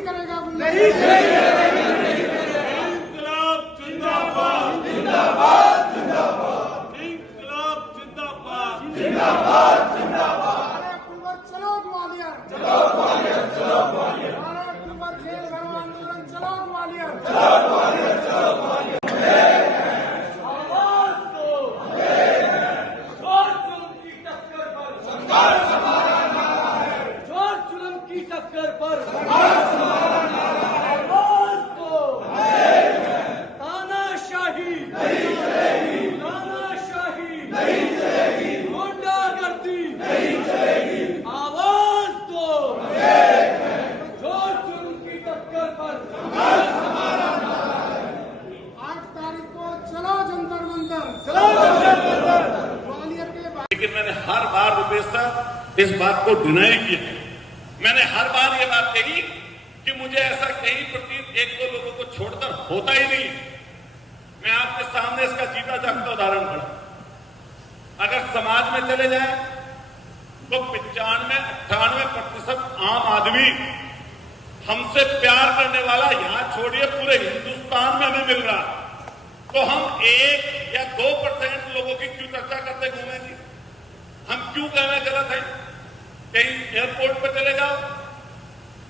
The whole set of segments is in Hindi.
नहीं करेगा, नहीं करेगा। इंकलाब जिंदाबाद, जिंदाबाद, जिंदाबाद। इंकलाब जिंदाबाद, जिंदाबाद, जिंदाबाद। 12 अक्टूबर चलो ग्वालियर, चलो ग्वालियर, चलो ग्वालियर। 12 अक्टूबर जेल भरो आंदोलन, चलो ग्वालियर, चलो ग्वालियर, चलो ग्वालियर। आवाज दो, जोर जुल्म की टक्कर पर संघर्ष हमारा नारा है। जोर जुल्म की टक्कर पर संघर्ष हमारा नारा है। आवाज दो, तानाशाही नहीं चलेगी, तानाशाही नहीं चलेगी, गुंडागर्दी नहीं चलेगी। आवाज दो, जोर जुल्म की टक्कर पर संघर्ष हमारा नारा है। 8 तारीख को चलो जंतर मंतर, चलो जंतर मंतर। ग्वालियर के लेकिन मैंने हर बार रुपेश साहब इस बात को डिनाई किया। मैंने हर बार ये बात कही कि मुझे ऐसा कहीं प्रतीत एक दो लोगों को छोड़कर होता ही नहीं। मैं आपके सामने इसका जीता जागता उदाहरण पड़ा। अगर समाज में चले जाए तो 95-98% आम आदमी हमसे प्यार करने वाला यहां छोड़िए पूरे हिंदुस्तान में हमें मिल रहा। तो हम 1 या 2% लोगों की क्यों चर्चा करते घूमे जी? हम क्यों कहना गलत है? कहीं एयरपोर्ट पर चले जाओ,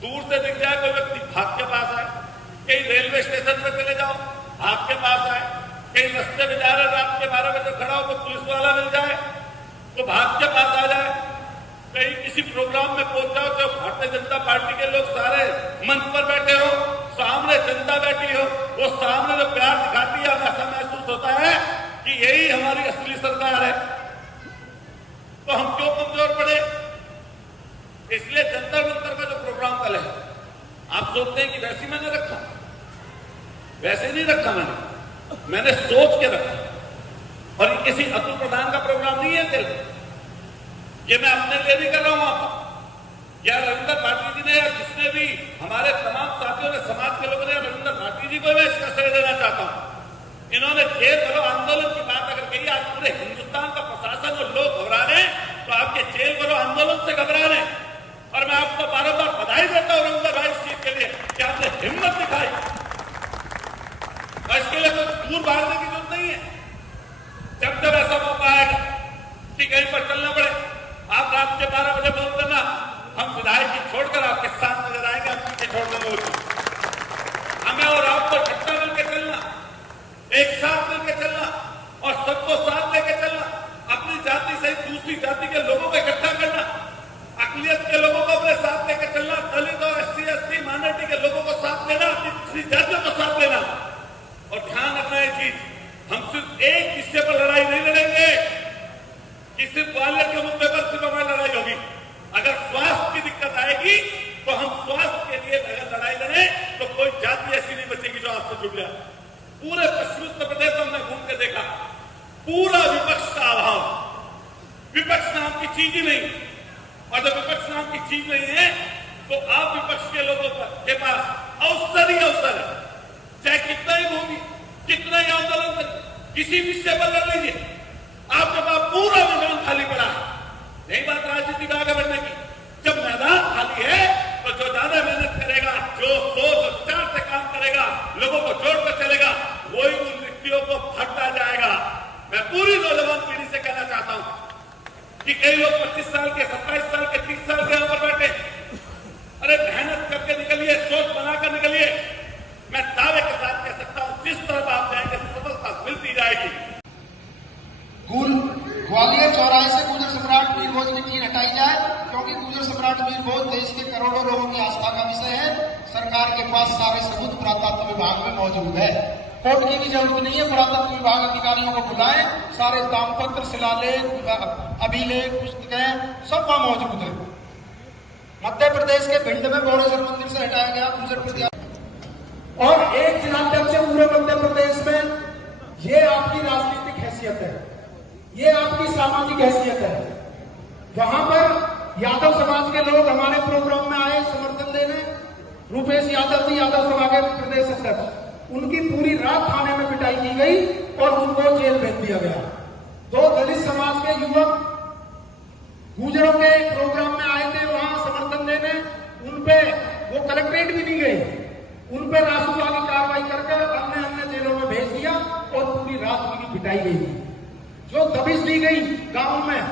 दूर से दिख जाए कोई व्यक्ति, भाग के पास आए। कहीं रेलवे स्टेशन पर चले जाओ, भाग के पास आए। कहीं रास्ते में जा रहे रात के 12 बजे खड़ा हो तो पुलिस वाला मिल जाए तो भाग के पास आ जाए। कहीं किसी प्रोग्राम में पहुंच जाओ तो भारतीय जनता पार्टी के लोग सारे मंच पर बैठे हो, सामने जनता बैठी हो, वो सामने जो प्यार दिखाती है, ऐसा महसूस होता है कि यही हमारी असली सरकार है। तो हम क्यों कमजोर पड़े? इसलिए जंतर मंतर का जो प्रोग्राम कल है, आप सोचते हैं कि वैसे मैंने रखा, वैसे नहीं रखा। मैंने सोच के रखा। और ये किसी अतुल प्रधान का प्रोग्राम नहीं है दिल, ये मैं अपने लिए नहीं कर रहा हूं आपको, या रविंद्र भाटी जी ने या जिसने भी हमारे तमाम साथियों ने, समाज के लोगों ने, रविंद्र भाटी जी को मैं इसका श्रेय देना चाहता हूं। इन्होंने जेल भरो आंदोलन की बात अगर कही, आज पूरे हिंदुस्तान का प्रशासन और लोग घबरा रहे हैं, तो आपके जेल भरो आंदोलन से घबरा रहे हैं। और मैं आपको बार बार बधाई देता हूं रविंद्र भाई इस चीज के लिए कि आपने हिम्मत दिखाई। और इसके लिए कुछ दूर भागने की जरूरत नहीं है। जब जब ऐसा मौका आएगा कि कहीं पर चलना पड़े, आप रात के 12 बजे बोल देना, हम विधायक जी छोड़कर आपके साथ नजर आएंगे, आप पीछे छोड़ देंगे। हमें और आपको इकट्ठा मिलकर चलना, एक साथ मिलकर चलना और सबको साथ लेकर चलना। अपनी जाति सहित दूसरी जाति के लोगों को इकट्ठा करना, अकलियत के लोगों को अपने साथ लेकर चलना, दलित और SC/ST माइनॉरिटी के लोगों को साथ लेना, अपनी दूसरी जातियों को साथ लेना। और ध्यान रखना है चीज, हम सिर्फ एक हिस्से पर लड़ाई नहीं लड़ेंगे कि सिर्फ ग्वालियर के मुद्दे पर सिर्फ हमारी लड़ाई होगी। अगर स्वास्थ्य की दिक्कत आएगी तो हम स्वास्थ्य के लिए अगर लड़ाई लड़ें तो कोई जाति ऐसी नहीं बचेगी जो आपसे जुड़ जाए। पूरे पश्चिमी उत्तर प्रदेश में हमने घूम के देखा, पूरा विपक्ष का अभाव, विपक्ष नाम की चीज ही नहीं। और जब विपक्ष नाम की चीज नहीं है तो आप विपक्ष के लोगों के पास अवसर ही अवसर है। चाहे कितना ही घूमिए, कितना ही आंदोलन करिए, किसी विषय पर लड़ लीजिए, आपके पास पूरा मैदान खाली पड़ा है। यही बात राजनीति में आगे बढ़ने की। जब मैदान खाली है तो जो ज्यादा मेहनत करेगा, जो 2-4 से काम करेगा, लोगों को जोड़कर चलेगा, वही उन रिक्तियों को भरता जाएगा। मैं पूरी नौजवान पीढ़ी से कहना चाहता हूं कि कई लोग 25 साल के, 27 साल के, 30 साल के यहां पर बैठे, अरे मेहनत करके निकलिए, सोच बनाकर निकलिए। मैं दावे के साथ कह सकता हूं, जिस तरफ आप जाएंगे सफलता मिलती जाएगी। ग्वालियर चौराहे से गुजर सम्राट वीर भोज की टीम हटाई जाए, क्योंकि गुजर सम्राट वीर भोज देश के करोड़ों लोगों की आस्था का विषय है। सरकार के पास सारे सबूत पुरातत्व विभाग में मौजूद है। कोर्ट की भी जरूरत नहीं है, पुरातत्व विभाग अधिकारियों को बुलाएं, सारे दामपत्र, शिलालेख, अभिलेख, पुस्तकें सब वहां मौजूद है। मध्य प्रदेश के भिंड में बोड़ेश्वर मंदिर से हटाया गया गुजर प्रत्याशी और एक जिलाध्यक्ष पूरे मध्य प्रदेश में। ये आपकी राजनीतिक हैसियत है, ये आपकी सामाजिक हैसियत है। वहां पर यादव समाज के लोग हमारे प्रोग्राम में आए समर्थन देने, रुपेश यादव जी यादव सभा के प्रदेश अध्यक्ष, उनकी पूरी रात थाने में पिटाई की गई और उनको जेल भेज दिया गया। 2 दलित समाज के युवक गुजरों के प्रोग्राम में आए थे वहां समर्थन देने, उनपे वो कलेक्ट्रेट भी नहीं गए, उन पर रासुका की कार्रवाई करके अन्य अन्य जेलों में भेज दिया और पूरी रात उनकी पिटाई गई। जो दबिश दी गई गांव में,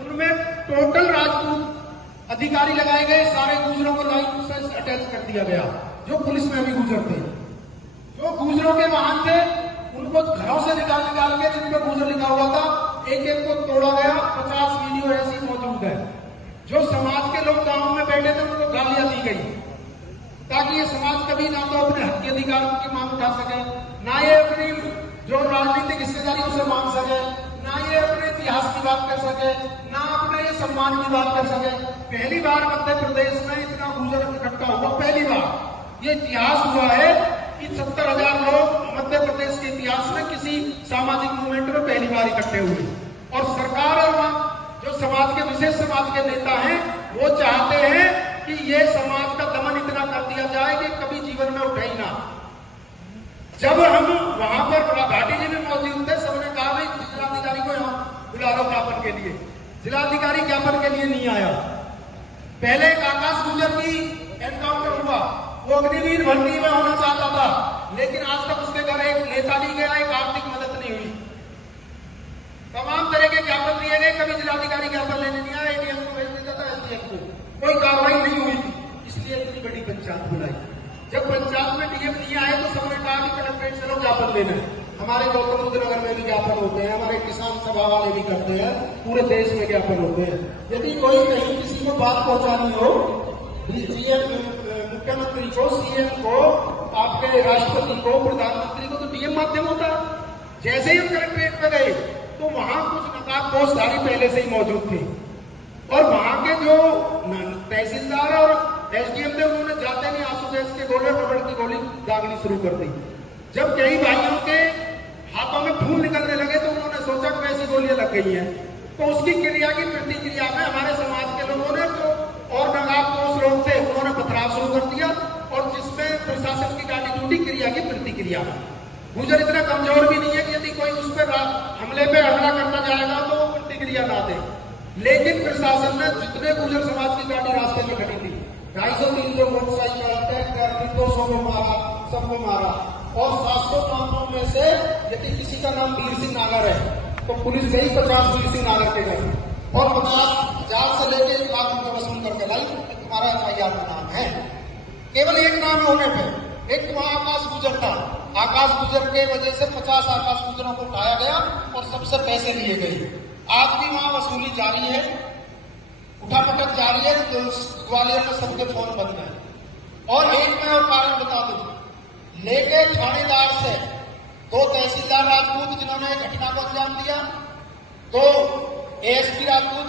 उनमें टोटल राजपूत अधिकारी लगाए गए, सारे गुजरों को लाइन से अटैच कर दिया गया, जो पुलिस में भी गुजर थे। जो गुजरों के वाहन थे उनको घरों से निकाल के जिन पर गुजर लिखा हुआ था, एक एक को तोड़ा गया। 50 वीडियो ऐसी मौजूद है। जो समाज के लोग गांव में बैठे थे उनको गालियां दी गई, ताकि ये समाज कभी ना तो अपने हक के अधिकार की मांग उठा सके, ना ये अपनी जो राजनीतिक हिस्सेदारी उसे मांग सके, ना ये अपने इतिहास की बात कर सके, ना अपने ये सम्मान की बात कर सके। पहली बार मध्य प्रदेश में इतना गुजर इकट्ठा हुआ, पहली बार ये इतिहास हुआ है कि 70,000 लोग मध्य प्रदेश के इतिहास में किसी सामाजिक मूवमेंट में पहली बार इकट्ठे हुए। और सरकार और जो समाज के विशेष समाज के नेता हैं वो चाहते हैं कि ये समाज का दमन इतना कर दिया जाए कि कभी जीवन में उठे ही ना। जब हम वहां पर घाटी जी में मौजूद थे, सबने कहा भाई जिलाधिकारी को यहाँ बुला लो ज्ञापन के लिए। जिलाधिकारी ज्ञापन के लिए नहीं आया। पहले एक आकाश गुजर की एनकाउंटर हुआ, वो अग्निवीर भर्ती में होना चाहता था, लेकिन आज तक उसके घर एक नेता नहीं गया, एक आर्थिक मदद नहीं हुई। तमाम तरह के ज्ञापन दिए गए, कभी जिलाधिकारी ज्ञापन लेने नहीं आया, एडीएम को भेज देता था, एसडीएम को, कोई कार्रवाई नहीं हुई थी। इसलिए इतनी बड़ी पंचायत बुलाई। जब पंचायत में डीएम नहीं आए तो सबने कहा कि कलेक्ट्रेट से लोग ज्ञापन लेना है। हमारे गौतम बुद्ध नगर में भी ज्ञापन होते हैं, हमारे किसान सभा वाले भी करते हैं, पूरे देश में ज्ञापन होते हैं। यदि कोई कहीं किसी को बात पहुंचानी हो, मुख्यमंत्री को, सीएम को, आपके राष्ट्रपति को, प्रधानमंत्री को, तो डीएम माध्यम होता है। जैसे ही हम कलेक्ट्रेट में गए तो वहां कुछ नकाबपोशधारी पहले से ही मौजूद थे, और वहां के जो तहसीलदार और एसडीएम थे उन्होंने जाते नहीं आंसू गैस के गोले, रबड़ की गोली दागनी शुरू कर दी। जब कई भाइयों के हाथों में खून निकलने लगे तो उन्होंने सोचा कि ऐसी गोलियां लग गई हैं। तो उसकी क्रिया की प्रतिक्रिया में हमारे समाज के लोगों ने जो और नकाबपोश लोग थे उन्होंने पथराव शुरू कर दिया, और जिसमें प्रशासन की गाड़ी टूटी क्रिया की प्रतिक्रिया में। गुजर इतना कमजोर भी नहीं है कि यदि कोई उस पर हमले पे हमला करना जाएगा तो वो प्रतिक्रिया ना दे। लेकिन प्रशासन ने जितने गुजर समाज की गाड़ी रास्ते में खड़ी थी, 250-300 मोटरसाइकिल 200 को मारा, सबको मारा। और 700 कामों में से यदि किसी का नाम वीर सिंह नागर है तो पुलिस गई 50 वीर सिंह नागर के घर और 50,000 से लेकर 1 लाख रुपए वसूल करके लाई। तुम्हारा FIR का नाम है, केवल एक नाम होने पे। एक वहां आकाश गुजर था, आकाश गुजर के वजह से 50 आकाश गुजरों को उठाया गया और सबसे पैसे लिए गए। आज भी वहां वसूली जारी है, उठापटक जारी है। तो ग्वालियर में सबके फोन बंद है। और एक मैं और कारण बता दूं, लेके थानेदार से 2 तहसीलदार राजपूत जिन्होंने घटना को अंजाम दिया, 2 ASP राजपूत,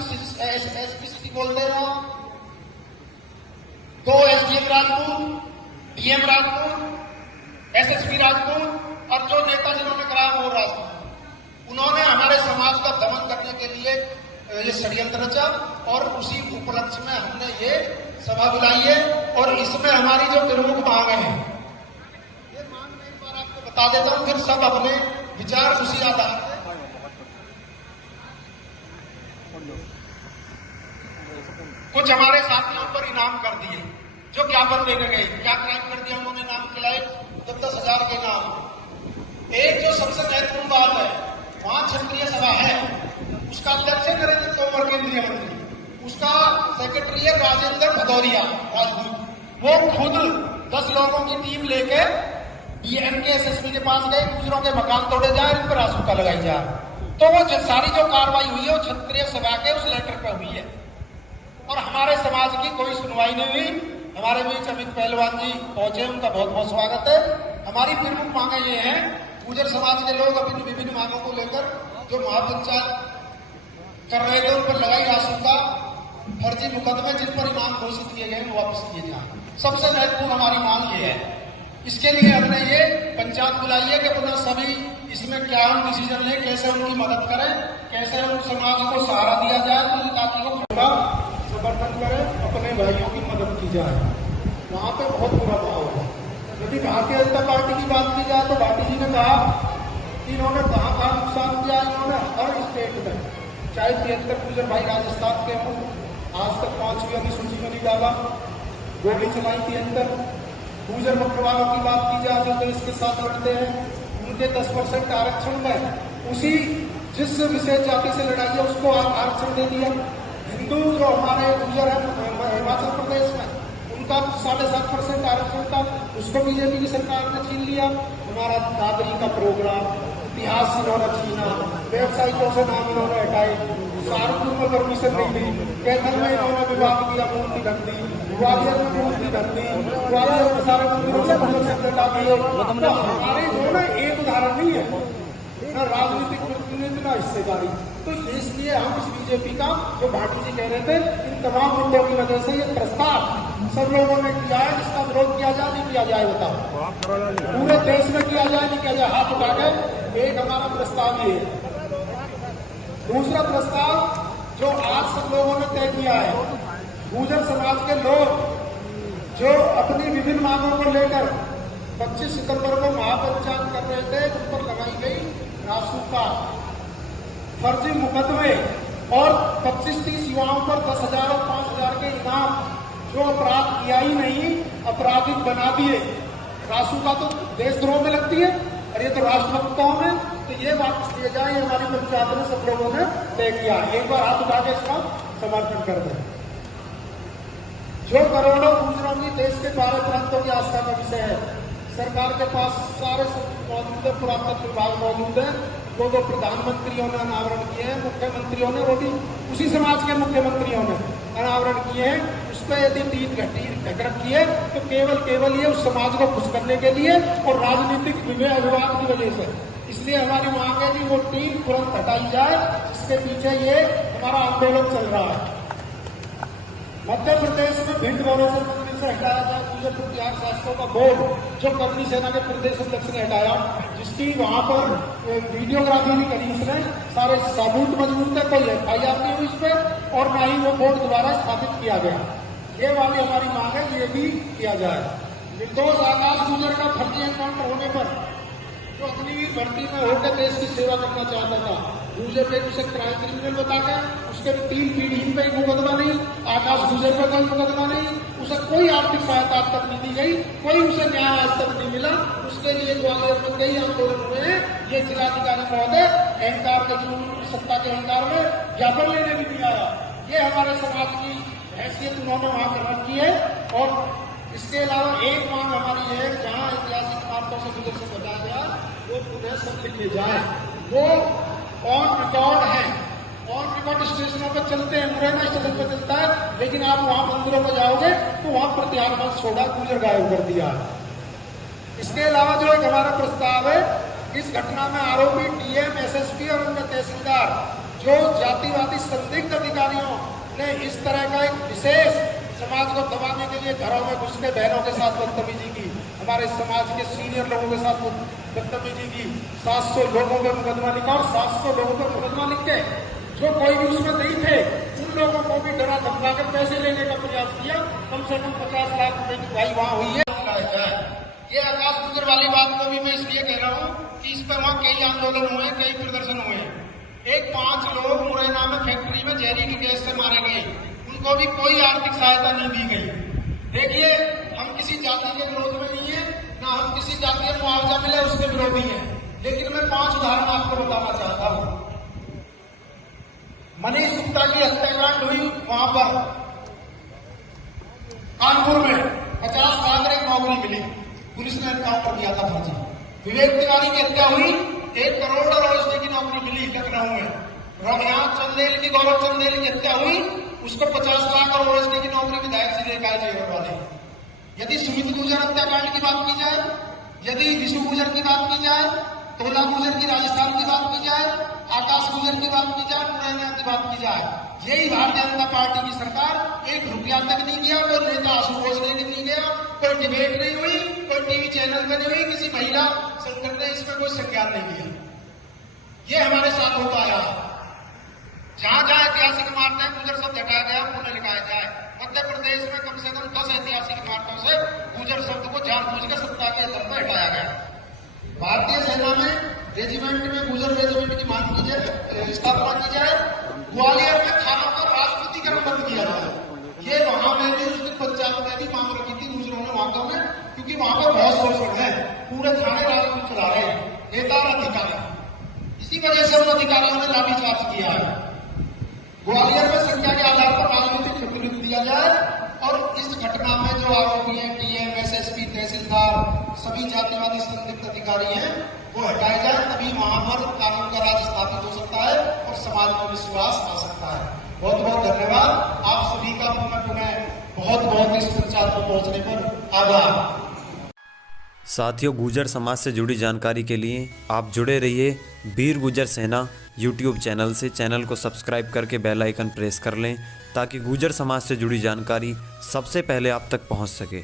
SP सिटी बोलते हैं, 2 SDM Rajput, DM Rajput, SSP Rajput, और जो नेता जिन्होंने कराया वो राजपूत। उन्होंने हमारे समाज का दमन करने के लिए ये षड्यंत्र रचा, और उसी उपलक्ष्य में हमने ये सभा बुलाई है। और इसमें हमारी जो प्रमुख मांग है, ये मांग मैं एक बार आपको बता देता हूं, फिर सब अपने विचार उसी आधार पर। कुछ हमारे साथियों पर इनाम कर दिए जो ज्ञापन देने गए। क्या क्राइम कर दिया उन्होंने? नाम खिलाए 10,000 के नाम। एक जो सबसे महत्वपूर्ण बात है, वहां क्षत्रिय सभा है, उसका अध्यक्ष है नरेंद्र तोमर केंद्रीय मंत्री, उसका सेक्रेटरी है राजेंद्र भदौरिया राजपूत। वो खुद 10 लोगों की टीम लेके डीएम के SSP के पास गए, गुजरों के मकान तोड़े जाए, इन पर आंसू लगाई जाए। तो वो सारी जो कार्रवाई हुई है वो क्षत्रिय सभा के उस लेटर पर हुई है, और हमारे समाज की कोई सुनवाई नहीं हुई। हमारे बीच अमित पहलवान जी पहुंचे, उनका बहुत बहुत स्वागत है। हमारी प्रमुख मांगे ये हैं, गुजर समाज के लोग अपनी विभिन्न मांगों को लेकर जो महापंचायत कर रहे थे उन पर लगाई रासुका फर्जी मुकदमे जिन पर इनाम घोषित किए गए वो वापस किए जाए। सबसे महत्वपूर्ण हमारी मांग ये है। इसके लिए हमने ये पंचायत बुलाई है कि पुनः सभी इसमें क्या हम डिसीजन लें, कैसे उनकी मदद करें, कैसे उन समाज को सहारा दिया जाए ताकि वो समर्थन करें, अपने भाइयों की मदद की जाए। वहां पे बहुत बुरा माहौल है। यदि भारतीय जनता पार्टी की बात की जाए तो भाटी जी ने कहा कि इन्होंने कहाँ नुकसान किया। इन्होंने हर स्टेट में, चाहे 73 गुजर भाई राजस्थान के हों, आज तक 5वीं अधिसूची में नहीं डाला। गोली चलाई थी अंदर। गुर्जर बकरवालों की बात की जाए जो देश के साथ लड़ते हैं, उनके 10% आरक्षण में उसी जिस विशेष जाति से लड़ाई है उसको आरक्षण दे दिया। हिंदू जो हमारे गुर्जर है हिमाचल प्रदेश में, उनका 7.5% आरक्षण था, उसको बीजेपी की सरकार ने छीन लिया। हमारा दादरी का प्रोग्राम, इतिहास इन्होंने छीना, वेबसाइटों से नाम इन्होंने हटाए, सहारनपुर में परमिशन नहीं दी, कैथल में इन्होंने विवाद किया, मूर्ति ढक दी, ग्वालियर में मूर्ति ढक दी, ग्वालियर में सारे मंदिरों से हटा दिए। तो हमारे जो ना एक उदाहरण नहीं है ना राजनीतिक प्रतिनिधि ना हिस्सेदारी। तो इसलिए हम इस बीजेपी का जो भाटी जी कह रहे थे, इन तमाम मुद्दों की वजह से ये प्रस्ताव सब लोगों ने किया है, जिसका विरोध किया जाए नहीं किया जाए बताओ, पूरे देश में किया जाए नहीं किया जाए, हाथ उठा के। एक हमारा प्रस्ताव ये है। दूसरा प्रस्ताव जो आज सब लोगों ने तय किया है, गुर्जर समाज के लोग जो अपनी विभिन्न मांगों को लेकर 25 सितंबर को महापंचायत कर रहे थे, उन पर लगाई गई रासुका फर्जी मुकदमे और 25-30 युवाओं पर 10,000 और 5,000 के इनाम, जो अपराध किया ही नहीं अपराधिक बना दिए। रासुका तो देशद्रोह में लगती है और ये तो राष्ट्रभक्तों में, तो ये वापस लिए जाए, ये हमारी पंचायत में सब लोगों ने तय किया। एक बार हाथ उठा के इसका समर्थन कर दें। जो करोड़ों गुर्जरों की देश के 12 प्रांतों की आस्था का विषय है, सरकार के पास सारे मौजूद है, पुरातत्व विभाग मौजूद है, वो प्रधानमंत्रियों ने अनावरण किए हैं, मुख्यमंत्रियों ने, वो भी उसी समाज के मुख्यमंत्रियों ने अनावरण किए हैं। उस पर यदि 3 घंटी ढक रखी है तो केवल ये उस समाज को खुश करने के लिए और राजनीतिक विवाद की वजह से। इसलिए हमारी मांग है कि वो टीम तुरंत हटाई जाए, जिसके पीछे ये हमारा आंदोलन चल रहा है। मध्य प्रदेश में भिंड गौरव मंदिर से हटाया जाए गुर्जर प्रत्याग शास्त्रों का बोर्ड, जो कर्मी सेना के प्रदेश अध्यक्ष ने हटाया, जिसकी वहां पर वीडियोग्राफी भी करी उसने, सारे सबूत मजबूत है, कोई FIR नहीं हुई इस पर और ना ही वो बोर्ड द्वारा स्थापित किया गया। ये वाली हमारी मांग है, ये भी किया जाए। निर्दोष आकाश गुर्जर का फर्जी एनकाउंटर होने पर जो अग्निवीर भर्ती में होकर देश की सेवा करना चाहता था, गुर्जर ने उसे क्रिमिनल बताकर उसके 3 पीढ़ी पे मुकदमा नहीं, आकाश गुर्जर पर कोई मुकदमा नहीं, उसे कोई आर्थिक सहायता आज तक नहीं दी गई, कोई उसे न्याय आज तक नहीं मिला। उसके लिए ग्वालियर में कई आंदोलन हुए हैं। ये जिलाधिकारी महोदय अहंकार के जुनून, सत्ता के अहंकार में ज्ञापन लेने भी नहीं आया। ये हमारे समाज की हैसियत उन्होंने वहां कर रखी है। और इसके अलावा एक मांग हमारी है, जहां ऐतिहासिक इमारतों से गुजर से बताया गया वो पुनः सब लिखे जाए। वो ऑन रिकॉर्ड है, ऑन रिकॉर्ड स्टेशनों पर चलते हैं, मुरैना स्टेशन पर चलता है, लेकिन आप वहां मंदिरों में जाओगे तो वहां प्रत्यागमन छोड़ा, गुर्जर गायब कर दिया। इसके अलावा जो एक हमारा प्रस्ताव है, इस घटना में आरोपी DM, SSP और उनके तहसीलदार, जो जातिवादी संदिग्ध अधिकारियों ने इस तरह का एक विशेष समाज को दबाने के लिए घरों में घुस के बहनों के साथ बदतमीजी की, हमारे समाज के सीनियर लोगों के साथ बदतमीजी की, 700 लोगों पर मुकदमा लिखा और 700 लोगों पर मुकदमा लिख के जो कोई भी उसमें नहीं थे उन लोगों को भी डरा धमकाकर पैसे लेने का प्रयास किया। कम से कम 50 लाख रुपए की भाई वहां हुई है। ये आकाश गुर्जर वाली बात को भी मैं इसलिए कह रहा हूँ कि इस पर वहां कई आंदोलन हुए, कई प्रदर्शन हुए। एक 5 लोग मुरैना में फैक्ट्री में जहरीली गैस से मारे गए, उनको भी कोई आर्थिक सहायता नहीं दी गई। देखिए, हम किसी जाति के विरोध में नहीं है, ना हम किसी जाति को मुआवजा मिले उसके विरोधी हैं, लेकिन मैं 5 उदाहरण आपको बताना चाहता हूं। मनीष गुप्ता की हत्याकांड हुई वहां पर कानपुर में, 50 लाख एक नौकरी मिली, पुलिस ने एनकाउंटर किया था फर्जी। विवेक तिवारी की हत्या हुई, 1 करोड़ और की नौकरी मिली लखनऊ में। यहाँ चंदेल की, गौरव चंदेल की हत्या हुई, उसको 50 लाख और OSD की नौकरी विधायक से लेकर जेवर वाले। यदि सुमित गुर्जर हत्याकांड की बात की जाए, यदि विशु गुर्जर की बात की जाए, तोला गुर्जर की राजस्थान की बात की जाए, आकाश गुर्जर की बात की जाए, मुरैना की बात की जाए, यही भारतीय जनता पार्टी की सरकार 1 रुपया तक नहीं किया, कोई नेता आशुतोष लेके नहीं गया, कोई डिबेट नहीं हुई, कोई टीवी चैनल में नहीं हुई, किसी महिला संगठन ने इसमें कोई संज्ञान नहीं लिया। ये हमारे साथ होता आया। जहां जहां ऐतिहासिक इमारतें गुर्जर शब्द हटाया गया, पुनः लिखाया जाए। मध्य प्रदेश में कम से कम 10 ऐतिहासिक इमारतों से गुर्जर शब्द को जानबूझ कर सत्ता के आधार पर हटाया गया। भारतीय सेना में रेजिमेंट में गुर्जर रेजिमेंट की मांग की जाए, स्थापना की जाए। ग्वालियर में थानों का राजनीतिकरण बंद किया जाए। ये वहां में भी उसकी पंचायत में भी मांग रखी थी दूसरों ने वहां में, क्योंकि वहां पर बहुत शोषण है, पूरे थाने राज में चला रहे हैं नेता और अधिकारी। इसी वजह से उन अधिकारियों ने लाठीचार्ज किया है। ग्वालियर में संख्या के आधार पर राजनीतिक प्रतिनिधित्व दिया जाए और इस घटना में जो आरोपी हैं, डीएम, एसएसपी, तहसीलदार, सभी जातिवादी संदिग्ध अधिकारी हैं, वो हटाए जाए, तभी वहां पर कानून का राज स्थापित हो सकता है और समाज में विश्वास आ सकता है। बहुत बहुत धन्यवाद आप सभी का। पुनः बहुत बहुत इस प्रचार को पहुंचने पर आभार। साथियों, गुर्जर समाज से जुड़ी जानकारी के लिए आप जुड़े रहिए वीर गुर्जर सेना यूट्यूब चैनल से। चैनल को सब्सक्राइब करके बेल आइकन प्रेस कर लें ताकि गुर्जर समाज से जुड़ी जानकारी सबसे पहले आप तक पहुंच सके।